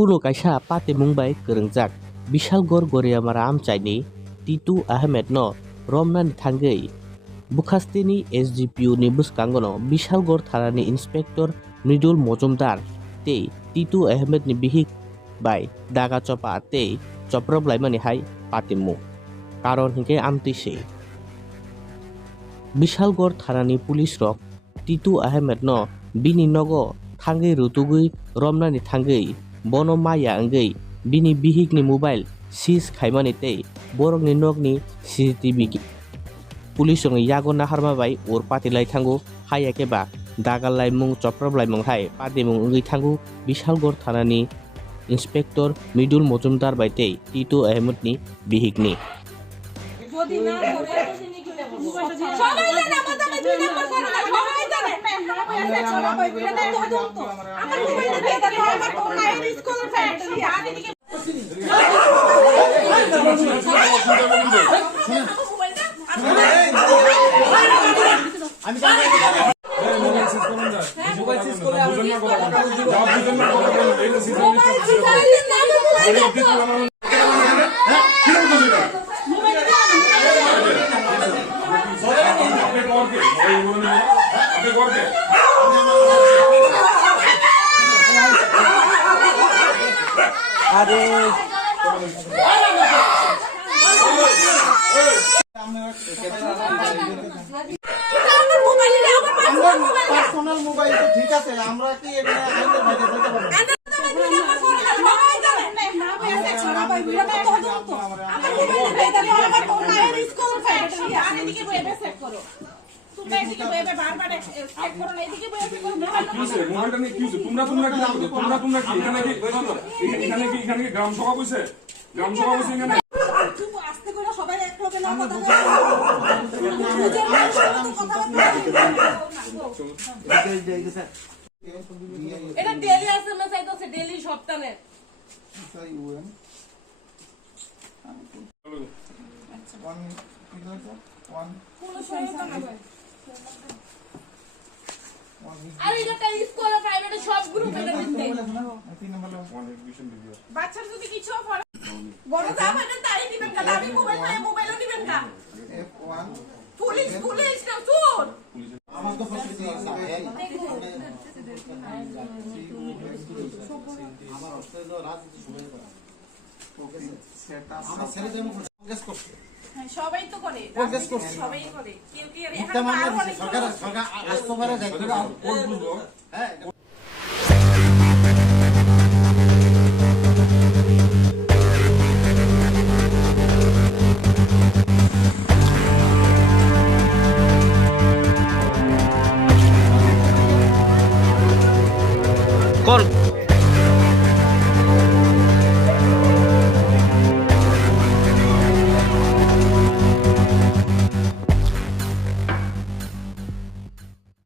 Puno kaisa pate mumbai kerengjak Bishalgor Goriamara Amchaini Titu Ahmed no Romna ni thangai Bukhastini SGPU ni buskangono Bishalgor Tharani Inspector Mridul Mojumdar te Titu Ahmed ni bihik bai daga chopa te choprop laimani hai patimu karon hingke amti se Bishalgor Tharani Police rok Titu Ahmed no bini nogo thangai rutugui Romna ni thangai bono maya angei bini bihik ni mobile seize khaimani tei borok ni nok ni CCTV Police rok yago naharma bai or patilai thangu haya keba dagal laimung choprop laimung hai padimung ungui thangu Bishalgor Thanani Inspector Mridul Mojumdar bai tei Titu Ahmed ni bihik ni যদি না করে সবাই জানে আমাদের দুই number করে না সবাই জানে সবাই জানে তো আমার মোবাইলে দিয়ে দাও আমার ফোন নাই স্কুল ফ্রেন্ড আর এদিকে আমি মোবাইল সিজ করে আমি পার্সোনাল মোবাইল তো ঠিক আছে আমরা কি এটা আইনের বাইরে বলতে পারবো গ্রাম সভা বসে এখানে আস্তে করে সবাই এক লগে না কথা এটা ডেইলি এসএমএস আইতাছে ডেইলি সপ্তাহে আর এটা স্কুল প্রাইভেট সব গ্রুপ এটা দিতে বাচ্চার যদি কিছু পড়ে বড় জামাটা তাই দিবেন না আমি মোবাইলও দিবেন না F1 পুলিশ না চোর আমার তো ফসিলিটি আছে আমার অস্ট্রেলিয়া রাজনীতি শুরু করা ওকে সেটা আমার ছেলে যেমন কংগ্রেস করছে সবাই তো করে সবাই করে কেউ কি সরকার রাষ্ট্রভারে দেখবে কোর্ট বুঝবো হ্যাঁ কোন